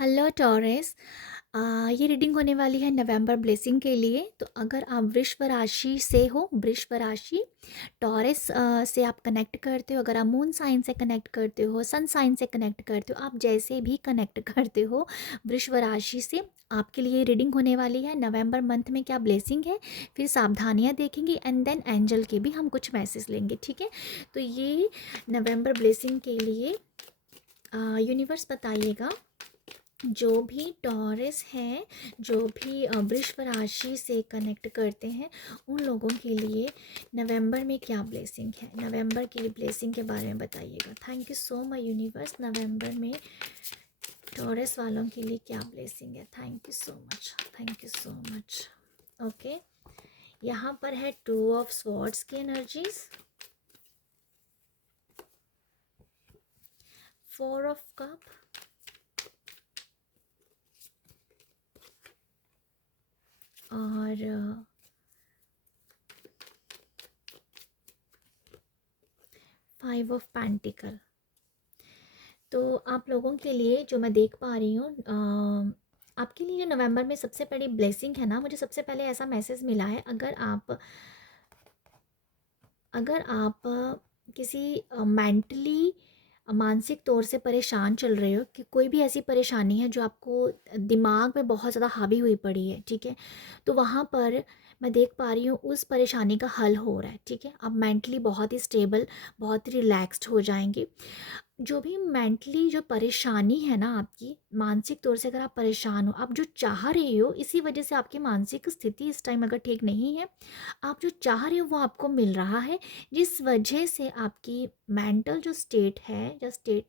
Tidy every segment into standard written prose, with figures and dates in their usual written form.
Hello taurus. ये reading होने वाली है नवंबर ब्लेसिंग के लिए। तो अगर आप वृश्व राशि से हो, वृश्व राशि टॉरस से आप कनेक्ट करते हो, अगर आप मून साइन से कनेक्ट करते हो, सन साइन से कनेक्ट करते हो, आप जैसे भी कनेक्ट करते हो वृश्व राशि से, आपके लिए रीडिंग होने वाली है नवंबर मंथ में क्या ब्लेसिंग है, फिर सावधानियां देखेंगे एंड देन एंजल के भी हम कुछ मैसेज लेंगे। ठीक है, तो ये नवंबर ब्लेसिंग के लिए यूनिवर्स बताइएगा, जो भी टॉरस है, जो भी वृश्व राशि से कनेक्ट करते हैं, उन लोगों के लिए नवंबर में क्या ब्लेसिंग है, नवंबर की ब्लेसिंग के बारे में बताइएगा। Thank you so much universe. नवंबर में टॉरस वालों के लिए क्या ब्लेसिंग है। Thank you so much, thank you so much. Okay, यहाँ पर है 2 ऑफ स्वॉर्ड्स की एनर्जीज, 4 ऑफ कप और 5 ऑफ पेंटिकल। तो आप लोगों के लिए जो मैं देख पा रही हूँ, आपके लिए जो नवंबर में सबसे बड़ी ब्लेसिंग है ना, मुझे सबसे पहले ऐसा मैसेज मिला है, अगर आप किसी मेंटली, मानसिक तौर से परेशान चल रहे हो, कि कोई भी ऐसी परेशानी है जो आपको दिमाग में बहुत ज़्यादा हावी हुई पड़ी है, ठीक है, तो वहाँ पर मैं देख पा रही हूँ उस परेशानी का हल हो रहा है। ठीक है, आप मेंटली बहुत ही स्टेबल, बहुत ही रिलैक्स्ड हो जाएंगे। जो भी मेंटली जो परेशानी है ना आपकी, मानसिक तौर से अगर आप परेशान हो, आप जो चाह रहे हो, इसी वजह से आपकी मानसिक स्थिति इस टाइम अगर ठीक नहीं है, आप जो चाह रहे हो वो आपको मिल रहा है, जिस वजह से आपकी मेंटल जो स्टेट है, जो स्टेट,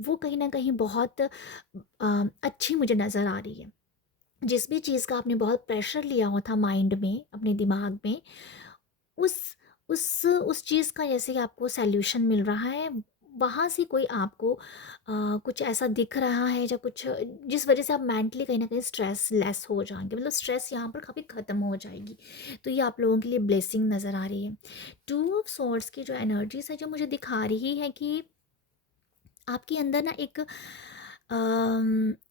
वो कहीं ना कहीं बहुत अच्छी मुझे नज़र आ रही है। जिस भी चीज़ का आपने बहुत प्रेशर लिया हुआ था माइंड में, अपने दिमाग में, उस उस चीज़ का जैसे कि आपको सॉल्यूशन मिल रहा है, वहाँ से कोई आपको कुछ ऐसा दिख रहा है, या कुछ जिस वजह से आप मेंटली कहीं ना कहीं स्ट्रेस लेस हो जाएंगे, मतलब स्ट्रेस यहाँ पर काफ़ी ख़त्म हो जाएगी। तो ये आप लोगों के लिए ब्लेसिंग नज़र आ रही है। 2 ऑफ स्वॉर्ड्स की जो एनर्जीज है, जो मुझे दिखा रही है कि आपके अंदर ना एक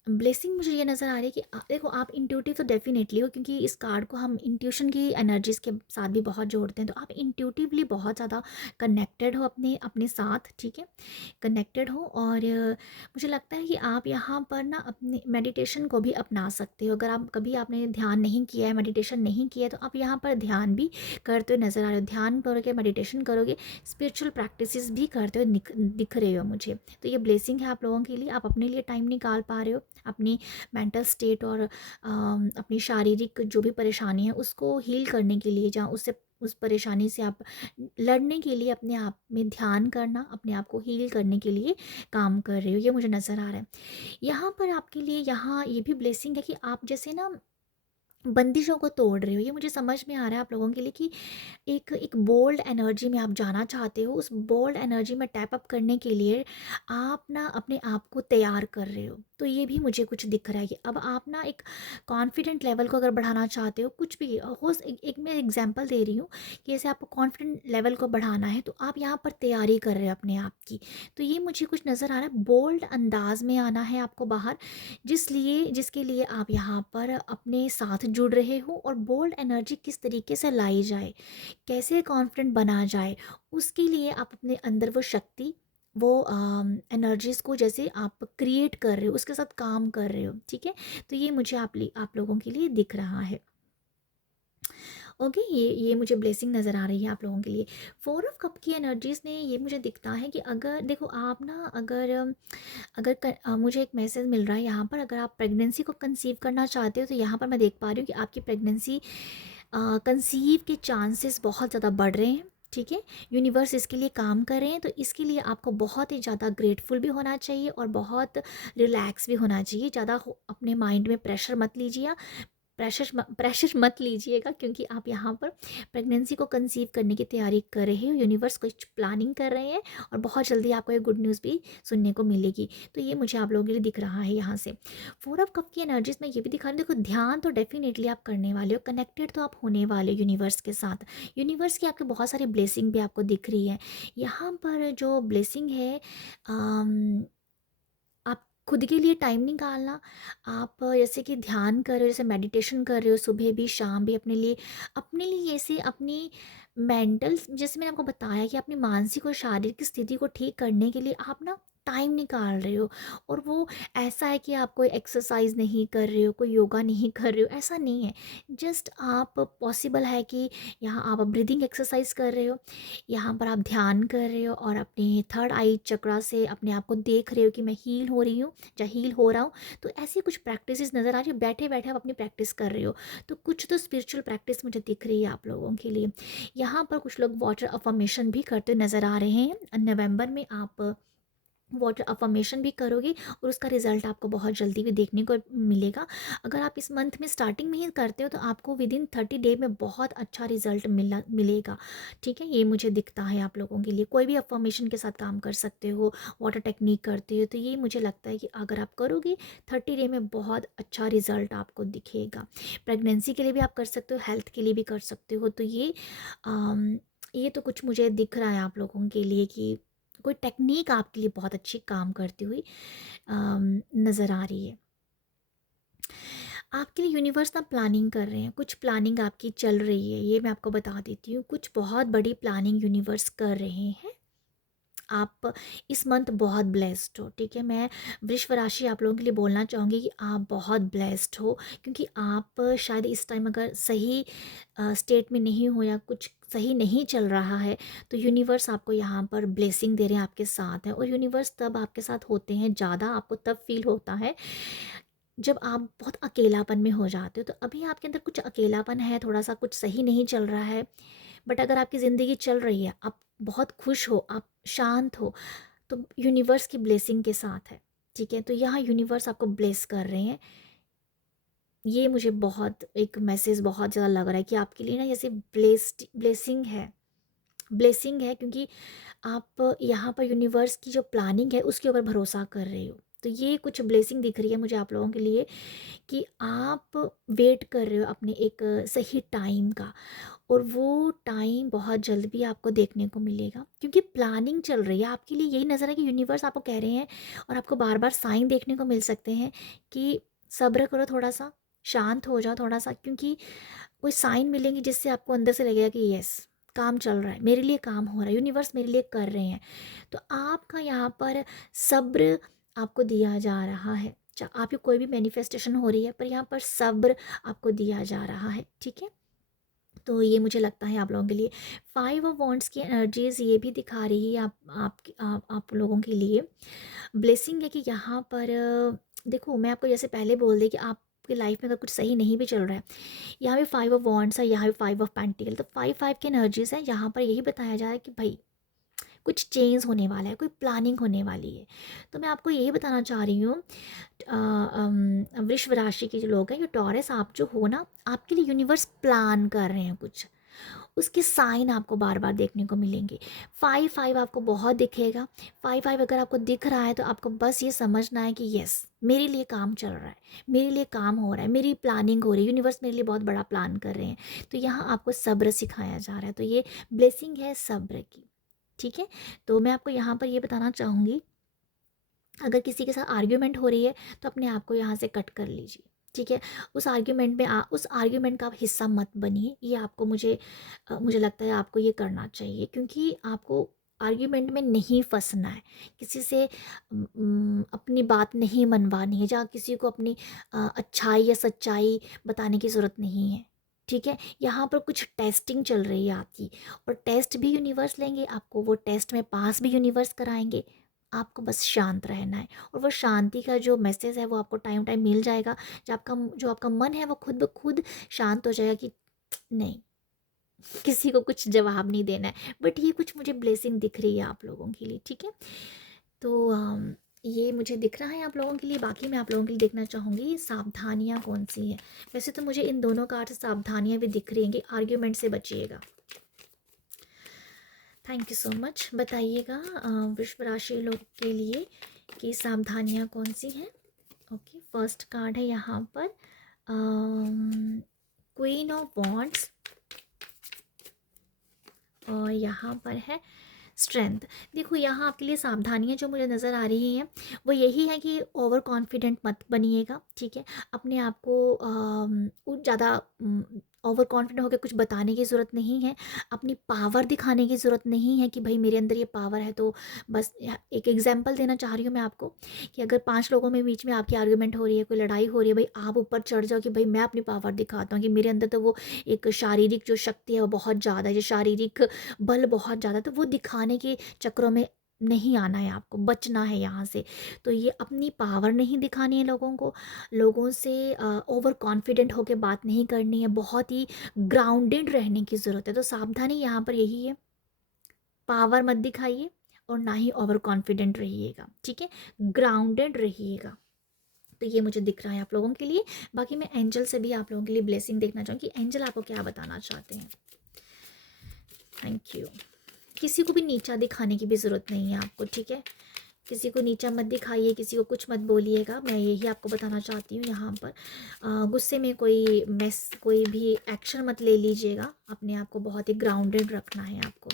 ब्लेसिंग मुझे ये नज़र आ रही है कि देखो, आप इंट्यूटिव तो डेफिनेटली हो, क्योंकि इस कार्ड को हम इंट्यूशन की एनर्जीज के साथ भी बहुत जोड़ते हैं, तो आप इंट्यूटिवली बहुत ज़्यादा कनेक्टेड हो अपने अपने साथ। ठीक है, कनेक्टेड हो, और मुझे लगता है कि आप यहाँ पर ना अपने मेडिटेशन को भी अपना सकते हो। अगर आप कभी आपने ध्यान नहीं किया है, मेडिटेशन नहीं किया है, तो आप यहाँ पर ध्यान भी करते हुए नज़र आ रहे हो, ध्यान करोगे, मेडिटेशन करोगे, स्पिरिचुअल प्रैक्टिसेस भी करते हुए दिख रहे हो मुझे। तो ये ब्लेसिंग है आप लोगों के लिए, आप अपने लिए टाइम निकाल पा रहे हो, अपनी मेंटल स्टेट और अपनी शारीरिक जो भी परेशानी है उसको हील करने के लिए, जहाँ उससे उस परेशानी से आप लड़ने के लिए अपने आप में ध्यान करना, अपने आप को हील करने के लिए काम कर रहे हो, ये मुझे नज़र आ रहा है। यहाँ पर आपके लिए यहाँ ये भी ब्लेसिंग है कि आप जैसे ना बंदिशों को तोड़ रहे हो, ये मुझे समझ में आ रहा है आप लोगों के लिए, कि एक एक बोल्ड एनर्जी में आप जाना चाहते हो। उस बोल्ड एनर्जी में टैप अप करने के लिए आप ना अपने आप को तैयार कर रहे हो। तो ये भी मुझे कुछ दिख रहा है कि अब आप ना एक कॉन्फिडेंट लेवल को अगर बढ़ाना चाहते हो, कुछ भी हो, एक मैं एग्जांपल दे रही हूँ कि जैसे आपको कॉन्फिडेंट लेवल को बढ़ाना है, तो आप यहाँ पर तैयारी कर रहे हो अपने आप की। तो ये मुझे कुछ नज़र आ रहा है, बोल्ड अंदाज में आना है आपको बाहर, जिसके लिए आप यहाँ पर अपने साथ जुड़ रहे हो, और बोल्ड एनर्जी किस तरीके से लाई जाए, कैसे कॉन्फिडेंट बना जाए, उसके लिए आप अपने अंदर वो शक्ति, वो एनर्जीज को जैसे आप क्रिएट कर रहे हो, उसके साथ काम कर रहे हो। ठीक है, तो ये मुझे आप लोगों के लिए दिख रहा है। ओके, ये मुझे ब्लेसिंग नज़र आ रही है आप लोगों के लिए। 4 ऑफ कप की एनर्जीज में ये मुझे दिखता है कि अगर देखो आप ना, मुझे एक मैसेज मिल रहा है यहाँ पर, अगर आप प्रेगनेंसी को कंसीव करना चाहते हो, तो यहाँ पर मैं देख पा रही हूँ कि आपकी प्रेगनेंसी कंसीव के चांसेस बहुत ज़्यादा बढ़ रहे हैं। ठीक है, यूनिवर्स इसके लिए काम कर रहे हैं, तो इसके लिए आपको बहुत ही ज़्यादा ग्रेटफुल भी होना चाहिए, और बहुत रिलैक्स भी होना चाहिए। ज़्यादा अपने माइंड में प्रेशर मत लीजिएगा, क्योंकि आप यहाँ पर प्रेगनेंसी को कंसीव करने की तैयारी कर रहे हो, यूनिवर्स कुछ प्लानिंग कर रहे हैं, और बहुत जल्दी आपको एक गुड न्यूज़ भी सुनने को मिलेगी। तो ये मुझे आप लोगों के लिए दिख रहा है यहाँ से। 4 ऑफ कप की एनर्जीज में ये भी दिखा रही है, देखो ध्यान तो डेफिनेटली आप करने वाले हो, कनेक्टेड तो आप होने वाले हो यूनिवर्स के साथ। यूनिवर्स की आपके बहुत सारी ब्लेसिंग भी आपको दिख रही है। यहाँ पर जो ब्लेसिंग है, खुद के लिए टाइम निकालना, आप जैसे कि ध्यान कर रहे हो, जैसे मेडिटेशन कर रहे हो सुबह भी शाम भी, अपने लिए ऐसे अपनी मेंटल, जैसे मैंने आपको बताया कि अपनी मानसिक और शारीरिक स्थिति को ठीक करने के लिए आप ना टाइम निकाल रहे हो। और वो ऐसा है कि आप कोई एक्सरसाइज नहीं कर रहे हो, कोई योगा नहीं कर रहे हो, ऐसा नहीं है। जस्ट आप पॉसिबल है कि यहाँ आप ब्रीदिंग एक्सरसाइज कर रहे हो, यहाँ पर आप ध्यान कर रहे हो और अपने थर्ड आई चक्रा से अपने आप को देख रहे हो कि मैं हील हो रही हूँ या हील हो रहा हूँ। तो ऐसी कुछ प्रैक्टिसेस नज़र आ रही है, बैठे बैठे आप अपनी प्रैक्टिस कर रहे हो। तो कुछ तो स्पिरिचुअल प्रैक्टिस मुझे दिख रही है आप लोगों के लिए। यहाँ पर कुछ लोग वाटर अफर्मेशन भी करते नज़र आ रहे हैं। नवंबर में आप वाटर अफर्मेशन भी करोगे और उसका रिजल्ट आपको बहुत जल्दी भी देखने को मिलेगा। अगर आप इस मंथ में स्टार्टिंग में ही करते हो तो आपको विद इन 30 डे में बहुत अच्छा रिजल्ट मिलेगा। ठीक है, ये मुझे दिखता है आप लोगों के लिए। कोई भी अफर्मेशन के साथ काम कर सकते हो, वाटर टेक्निक करते हो, तो ये मुझे लगता है कि अगर आप करोगे 30 डे में बहुत अच्छा रिजल्ट आपको दिखेगा। प्रेगनेंसी के लिए भी आप कर सकते हो, हेल्थ के लिए भी कर सकते हो। तो ये तो कुछ मुझे दिख रहा है आप लोगों के लिए कि कोई टेक्नीक आपके लिए बहुत अच्छी काम करती हुई नज़र आ रही है। आपके लिए यूनिवर्स ना प्लानिंग कर रहे हैं, कुछ प्लानिंग आपकी चल रही है, ये मैं आपको बता देती हूँ। कुछ बहुत बड़ी प्लानिंग यूनिवर्स कर रहे हैं। आप इस मंथ बहुत ब्लेस्ड हो। ठीक है, मैं वृश्व राशि आप लोगों के लिए बोलना चाहूँगी कि आप बहुत ब्लेस्ड हो, क्योंकि आप शायद इस टाइम अगर सही स्टेट में नहीं हो या कुछ सही नहीं चल रहा है, तो यूनिवर्स आपको यहाँ पर ब्लेसिंग दे रहे हैं, आपके साथ है। और यूनिवर्स तब आपके साथ होते हैं, ज़्यादा आपको तब फील होता है जब आप बहुत अकेलापन में हो जाते हो। तो अभी आपके अंदर कुछ अकेलापन है, थोड़ा सा कुछ सही नहीं चल रहा है। बट अगर आपकी ज़िंदगी चल रही है, आप बहुत खुश हो, आप शांत हो, तो यूनिवर्स की ब्लेसिंग के साथ है। ठीक है, तो यहाँ यूनिवर्स आपको ब्लेस कर रहे हैं। ये मुझे बहुत एक मैसेज बहुत ज़्यादा लग रहा है कि आपके लिए ना जैसे ब्लेसिंग है, क्योंकि आप यहाँ पर यूनिवर्स की जो प्लानिंग है उसके ऊपर भरोसा कर रहे हो। तो ये कुछ ब्लेसिंग दिख रही है मुझे आप लोगों के लिए कि आप वेट कर रहे हो अपने एक सही टाइम का, और वो टाइम बहुत जल्द भी आपको देखने को मिलेगा, क्योंकि प्लानिंग चल रही है आपके लिए। यही नज़र है कि यूनिवर्स आपको कह रहे हैं, और आपको बार बार साइन देखने को मिल सकते हैं कि सब्र करो, थोड़ा सा शांत हो जाओ थोड़ा सा, क्योंकि कोई साइन मिलेंगे जिससे आपको अंदर से लगेगा कि यस, काम चल रहा है, मेरे लिए काम हो रहा है, यूनिवर्स मेरे लिए कर रहे हैं। तो आपका यहाँ पर सब्र आपको दिया जा रहा है। आपकी कोई भी मैनिफेस्टेशन हो रही है, पर यहाँ पर सब्र आपको दिया जा रहा है। ठीक है, तो ये मुझे लगता है आप लोगों के लिए 5 ऑफ वॉन्ड्स की एनर्जीज ये भी दिखा रही है आप लोगों के लिए। ब्लेसिंग है कि यहाँ पर देखो, मैं आपको जैसे पहले बोल दी कि आपकी लाइफ में अगर कुछ सही नहीं भी चल रहा है, यहाँ भी 5 ऑफ वॉन्ड्स है, यहाँ भी 5 ऑफ पेंटिकल, तो 5 5 की एनर्जीज है। यहाँ पर यही बताया जा रहा है कि भाई कुछ चेंज होने वाला है, कोई प्लानिंग होने वाली है। तो मैं आपको यही बताना चाह रही हूँ, वृश्व राशि के जो लोग हैं, ये टॉरस आप जो हो ना, आपके लिए यूनिवर्स प्लान कर रहे हैं कुछ, उसके साइन आपको बार बार देखने को मिलेंगे। 5 5 आपको बहुत दिखेगा। 5 5 अगर आपको दिख रहा है तो आपको बस ये समझना है कि यस, मेरे लिए काम चल रहा है, मेरे लिए काम हो रहा है, मेरी प्लानिंग हो रही है, यूनिवर्स मेरे लिए बहुत बड़ा प्लान कर रहे हैं। तो यहाँ आपको सब्र सिखाया जा रहा है, तो ये ब्लेसिंग है सब्र की। ठीक है, तो मैं आपको यहाँ पर ये बताना चाहूँगी, अगर किसी के साथ आर्ग्यूमेंट हो रही है तो अपने आप को यहाँ से कट कर लीजिए। ठीक है, उस आर्ग्यूमेंट का आप हिस्सा मत बनिए। ये आपको मुझे लगता है आपको ये करना चाहिए, क्योंकि आपको आर्ग्यूमेंट में नहीं फंसना है, किसी से अपनी बात नहीं मनवानी है, जहाँ किसी को अपनी अच्छाई या सच्चाई बताने की ज़रूरत नहीं है। ठीक है, यहाँ पर कुछ टेस्टिंग चल रही है आपकी, और टेस्ट भी यूनिवर्स लेंगे, आपको वो टेस्ट में पास भी यूनिवर्स कराएंगे। आपको बस शांत रहना है, और वो शांति का जो मैसेज है वो आपको टाइम टाइम मिल जाएगा। जो आपका मन है वो खुद ब खुद शांत हो जाएगा कि नहीं, किसी को कुछ जवाब नहीं देना है। बट ये कुछ मुझे ब्लेसिंग दिख रही है आप लोगों के लिए। ठीक है, तो ये मुझे दिख रहा है आप लोगों के लिए। बाकी मैं आप लोगों के लिए देखना चाहूँगी सावधानियाँ कौन सी हैं। वैसे तो मुझे इन दोनों कार्ड से सावधानियाँ भी दिख रही हैं कि आर्ग्यूमेंट से बचिएगा। Thank you so much. बताइएगा वृश्भ राशि लोग के लिए कि सावधानियाँ कौन सी हैं। ओके, फर्स्ट कार्ड है यहाँ पर क्वीन ऑफ वॉन्ड्स, और यहाँ पर है स्ट्रेंथ। देखो यहाँ आपके लिए सावधानियाँ जो मुझे नज़र आ रही हैं वो यही है कि ओवर कॉन्फिडेंट मत बनिएगा, ठीक है। अपने आप को ज़्यादा ओवर कॉन्फिडेंट होकर कुछ बताने की ज़रूरत नहीं है, अपनी पावर दिखाने की ज़रूरत नहीं है कि भाई मेरे अंदर ये पावर है। तो बस एक एग्जांपल देना चाह रही हूँ मैं आपको कि अगर 5 लोगों में बीच में आपकी आर्गुमेंट हो रही है, कोई लड़ाई हो रही है, भाई आप ऊपर चढ़ जाओ कि भाई मैं अपनी पावर दिखाता हूँ कि मेरे अंदर तो वो एक शारीरिक जो शक्ति है वो बहुत ज़्यादा है, जो शारीरिक बल बहुत ज़्यादा, तो वो दिखाने के चक्करों में नहीं आना है, आपको बचना है यहाँ से। तो ये अपनी पावर नहीं दिखानी है लोगों को, लोगों से ओवर कॉन्फिडेंट होकर बात नहीं करनी है, बहुत ही ग्राउंडेड रहने की ज़रूरत है। तो सावधानी यहाँ पर यही है, पावर मत दिखाइए और ना ही ओवर कॉन्फिडेंट रहिएगा, ठीक है, ग्राउंडेड रहिएगा। तो ये मुझे दिख रहा है आप लोगों के लिए। बाकी मैं एंजल से भी आप लोगों के लिए ब्लेसिंग देखना चाहूँगी, एंजल आपको क्या बताना चाहते हैं। Thank you. किसी को भी नीचा दिखाने की भी ज़रूरत नहीं है आपको, ठीक है। किसी को नीचा मत दिखाइए, किसी को कुछ मत बोलिएगा, मैं यही आपको बताना चाहती हूँ यहाँ पर। गुस्से में कोई भी एक्शन मत ले लीजिएगा, अपने आप को बहुत ही ग्राउंडेड रखना है आपको।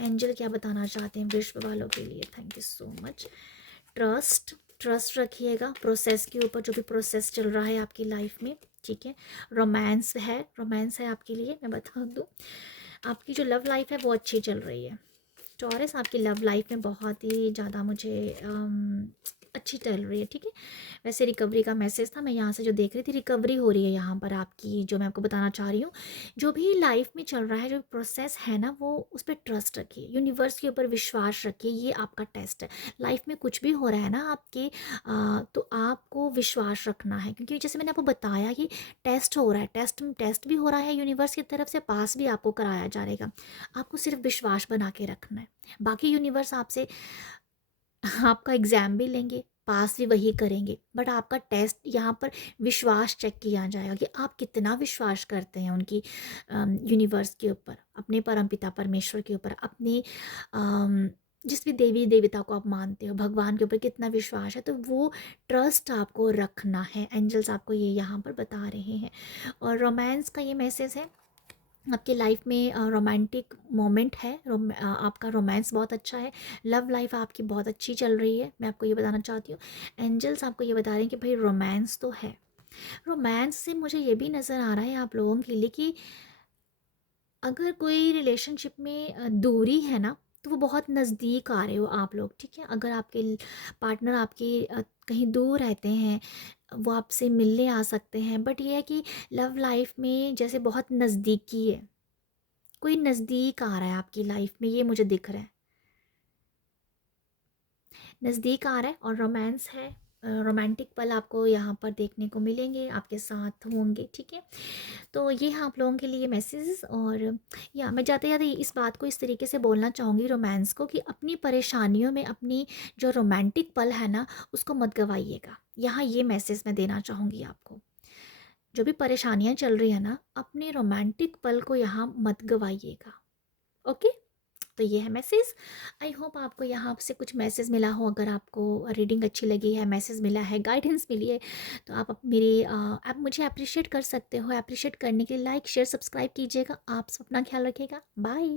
एंजल क्या बताना चाहते हैं विश्व वालों के लिए, thank you so much. Trust रखिएगा प्रोसेस के ऊपर, जो भी प्रोसेस चल रहा है आपकी लाइफ में, ठीक है। रोमांस है आपके लिए, मैं बता दूँ आपकी जो लव लाइफ है वो अच्छी चल रही है। टॉरस आपकी लव लाइफ में बहुत ही ज़्यादा मुझे अच्छी चल रही है, ठीक है। वैसे रिकवरी का मैसेज था, मैं यहाँ से जो देख रही थी रिकवरी हो रही है यहाँ पर आपकी, जो मैं आपको बताना चाह रही हूँ। जो भी लाइफ में चल रहा है, जो प्रोसेस है ना, वो उस पर ट्रस्ट रखिए, यूनिवर्स के ऊपर विश्वास रखिए, ये आपका टेस्ट है। लाइफ में कुछ भी हो रहा है ना आपके, तो आपको विश्वास रखना है, क्योंकि जैसे मैंने आपको बताया कि टेस्ट हो रहा है, टेस्ट भी हो रहा है यूनिवर्स की तरफ से, पास भी आपको कराया जाएगा। आपको सिर्फ विश्वास बना के रखना है, बाकी यूनिवर्स आपसे आपका एग्ज़ाम भी लेंगे, पास भी वही करेंगे, बट आपका टेस्ट यहाँ पर विश्वास चेक किया जाएगा कि आप कितना विश्वास करते हैं उनकी यूनिवर्स के ऊपर, अपने परमपिता परमेश्वर के ऊपर, अपने जिस भी देवी देवता को आप मानते हो, भगवान के ऊपर कितना विश्वास है। तो वो ट्रस्ट आपको रखना है, एंजल्स आपको ये यहाँ पर बता रहे हैं। और रोमांस का ये मैसेज है, आपकी लाइफ में रोमांटिक मोमेंट है, आपका रोमांस बहुत अच्छा है, लव लाइफ आपकी बहुत अच्छी चल रही है, मैं आपको ये बताना चाहती हूँ। एंजल्स आपको ये बता रहे हैं कि भाई रोमांस तो है। रोमांस से मुझे ये भी नज़र आ रहा है आप लोगों के लिए कि अगर कोई रिलेशनशिप में दूरी है ना, तो वो बहुत नज़दीक आ रहे हो आप लोग, ठीक है। अगर आपके पार्टनर आपके कहीं दूर रहते हैं, वो आपसे मिलने आ सकते हैं, बट ये है कि लव लाइफ में जैसे बहुत नज़दीकी है, कोई नज़दीक आ रहा है आपकी लाइफ में, ये मुझे दिख रहा है, नज़दीक आ रहा है। और रोमांस है, रोमांटिक पल आपको यहाँ पर देखने को मिलेंगे, आपके साथ होंगे, ठीक है। तो ये हैं आप लोगों के लिए मैसेजेस। और या मैं जाते जाते इस बात को इस तरीके से बोलना चाहूँगी रोमांस को, कि अपनी परेशानियों में अपनी जो रोमांटिक पल है ना, उसको मत गवाइएगा। यहाँ ये मैसेज मैं देना चाहूँगी आपको, जो भी परेशानियाँ चल रही है ना, अपने रोमांटिक पल को यहाँ मत गवाइएगा, ओके। तो ये है मैसेज। आई होप आपको यहाँ से कुछ मैसेज मिला हो, अगर आपको रीडिंग अच्छी लगी है, मैसेज मिला है, गाइडेंस मिली है, तो आप मुझे अप्रिशिएट कर सकते हो। अप्रिशिएट करने के लिए लाइक शेयर सब्सक्राइब कीजिएगा। आप सब अपना ख्याल रखिएगा, बाय।